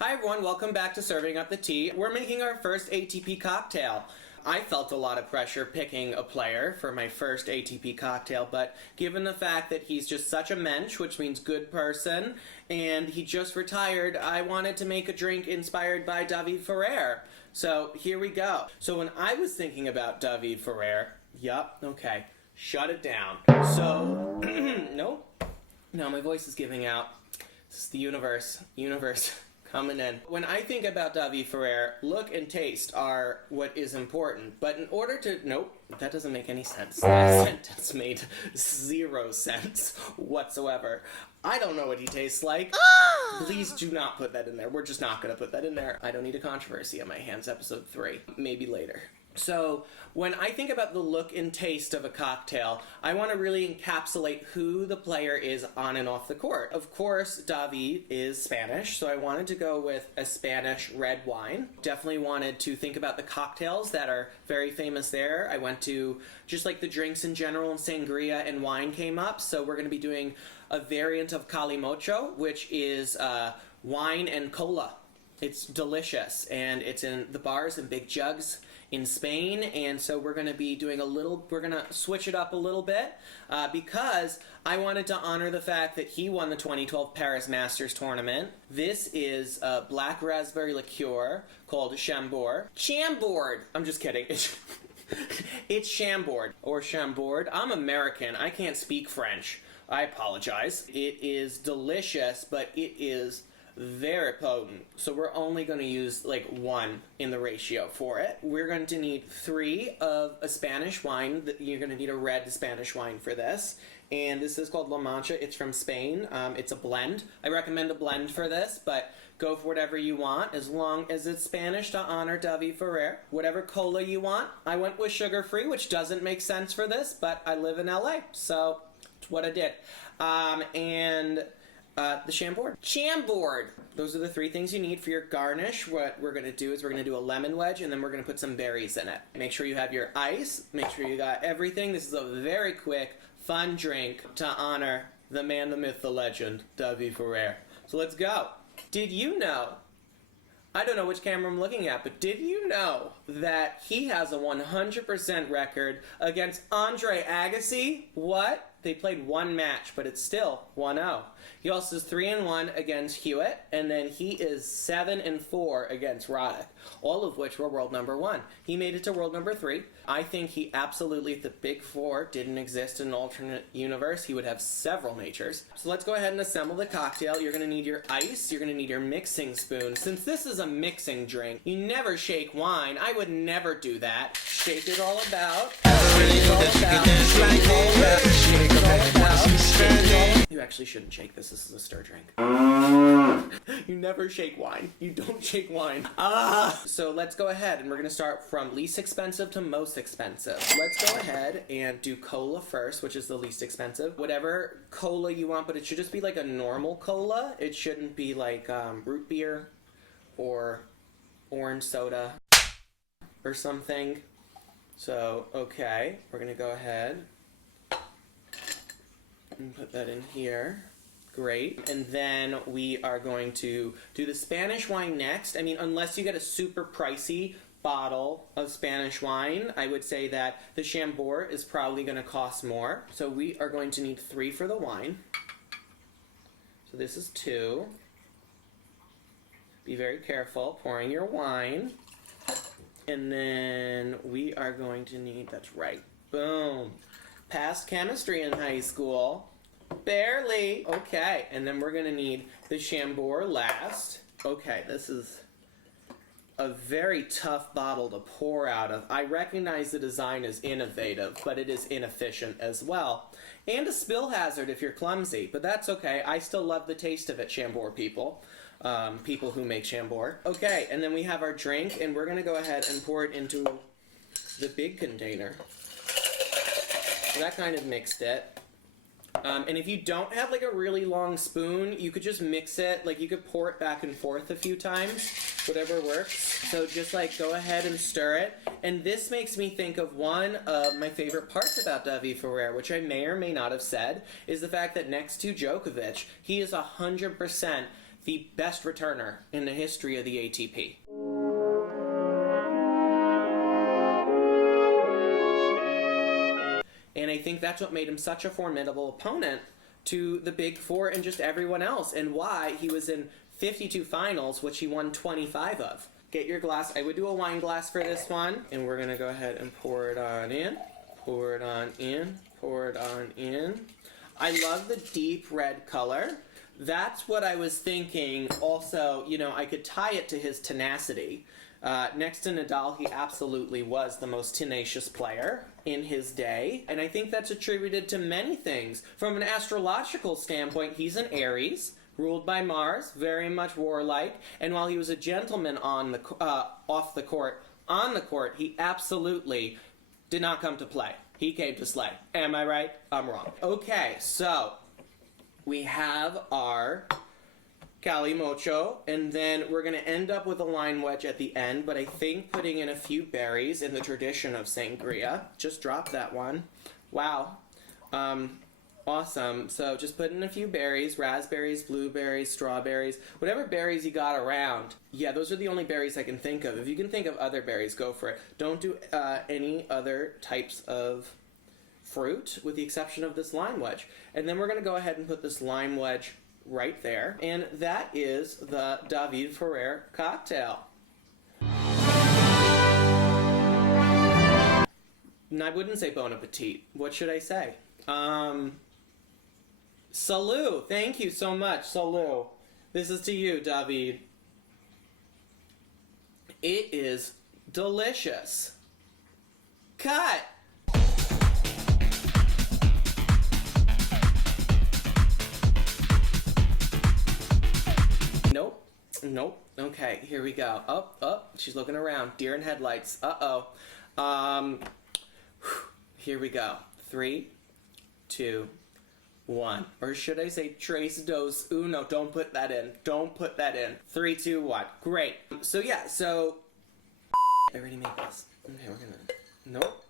Hi everyone, welcome back to Serving Up the Tea. We're making our first ATP cocktail. I felt a lot of pressure picking a player for my first ATP cocktail, but given the fact that he's just such a mensch, which means good person, and he just retired, I wanted to make a drink inspired by David Ferrer. So here we go. So when I was thinking about David Ferrer, shut it down. So, no, my voice is giving out. This is the universe coming in. When I think about David Ferrer, look and taste are what is important. But in order to... Nope, that doesn't make any sense. That sentence made 0 sense whatsoever. I don't know what he tastes like. Please do not put that in there. We're just not going to put that in there. I don't need a controversy on my hands, episode 3. Maybe later. So, when I think about the look and taste of a cocktail, I want to really encapsulate who the player is on and off the court. Of course, David is Spanish, so I wanted to go with a Spanish red wine. Definitely wanted to think about the cocktails that are very famous there. I went to, just like the drinks in general, and sangria and wine came up, so we're going to be doing a variant of calimocho, which is wine and cola. It's delicious, and it's in the bars and big jugs in Spain, and so we're going to be doing we're going to switch it up a little bit because I wanted to honor the fact that he won the 2012 Paris Masters tournament. This is a black raspberry liqueur called Chambord. Chambord! I'm just kidding. It's Chambord, or Chambord. I'm American. I can't speak French. I apologize. It is delicious, but it is very potent. So we're only going to use like 1 in the ratio for it. We're going to need 3 of a Spanish wine. You're going to need a red Spanish wine for this. And this is called La Mancha. It's from Spain. It's a blend. I recommend a blend for this, but go for whatever you want as long as it's Spanish to honor David Ferrer. Whatever cola you want. I went with sugar-free, which doesn't make sense for this, but I live in LA, so it's what I did. The Chambord. Chambord! Those are the 3 things you need for your garnish. What we're going to do is we're going to do a lemon wedge, and then we're going to put some berries in it. Make sure you have your ice. Make sure you got everything. This is a very quick, fun drink to honor the man, the myth, the legend, David Ferrer. So let's go. Did you know, I don't know which camera I'm looking at, but did you know that he has a 100% record against Andre Agassi? What? They played 1 match, but it's still 1-0. He also is 3-1 against Hewitt, and then he is 7-4 against Roddick, all of which were world number 1. He made it to world number 3. I think he absolutely, if the Big 4 didn't exist in an alternate universe, he would have several majors. So let's go ahead and assemble the cocktail. You're going to need your ice. You're going to need your mixing spoon. Since this is a mixing drink, you never shake wine. I would never do that. Shake it all about. You actually shouldn't shake this. This is a stir drink. You never shake wine. You don't shake wine. So let's go ahead, and we're going to start from least expensive to most expensive. Let's go ahead and do cola first, which is the least expensive. Whatever cola you want, but it should just be like a normal cola. It shouldn't be like root beer or orange soda or something. So, okay, we're going to go ahead and put that in here. Great. And then we are going to do the Spanish wine next. I mean, unless you get a super pricey bottle of Spanish wine, I would say that the Chambord is probably going to cost more. So we are going to need 3 for the wine. So this is 2. Be very careful pouring your wine. And then we are going to need, that's right, boom. Passed chemistry in high school. Barely. Okay, and then we're going to need the Chambord last. Okay, this is a very tough bottle to pour out of. I recognize the design is innovative, but it is inefficient as well. And a spill hazard if you're clumsy, but that's okay. I still love the taste of it, Chambord people. People who make Chambord. Okay, and then we have our drink, and we're going to go ahead and pour it into the big container. So that kind of mixed it. And if you don't have like a really long spoon, you could just mix it, like you could pour it back and forth a few times, whatever works. So just like go ahead and stir it. And this makes me think of one of my favorite parts about David Ferrer, which I may or may not have said, is the fact that next to Djokovic, he is 100% the best returner in the history of the ATP. And I think that's what made him such a formidable opponent to the Big Four and just everyone else, and why he was in 52 finals, which he won 25 of. Get your glass. I would do a wine glass for this one, and we're going to go ahead and pour it on in. Pour it on in. Pour it on in. I love the deep red color. That's what I was thinking. Also, you know, I could tie it to his tenacity. Next to Nadal, he absolutely was the most tenacious player in his day. And I think that's attributed to many things. From an astrological standpoint, he's an Aries, ruled by Mars, very much warlike. And while he was a gentleman on the off the court, on the court, he absolutely did not come to play. He came to slay. Am I right? I'm wrong. Okay, so we have our Calimocho, and then we're going to end up with a line wedge at the end, but I think putting in a few berries in the tradition of sangria. Just drop that one. Wow. Awesome. So just put in a few berries, raspberries, blueberries, strawberries, whatever berries you got around. Yeah, those are the only berries I can think of. If you can think of other berries, go for it. Don't do any other types of fruit, with the exception of this lime wedge. And then we're going to go ahead and put this lime wedge right there. And that is the David Ferrer cocktail. And I wouldn't say bon appetit. What should I say? Salut. Thank you so much. Salut. This is to you, David. It is delicious. Cut. Nope. Nope. Okay, here we go. Oh, she's looking around. Deer in headlights. Uh-oh. Here we go. 3, 2, 1. Or should I say tres, dos, uno? Don't put that in. Don't put that in. 3, 2, 1. Great. So yeah, I already made this. Okay, we're gonna... Nope.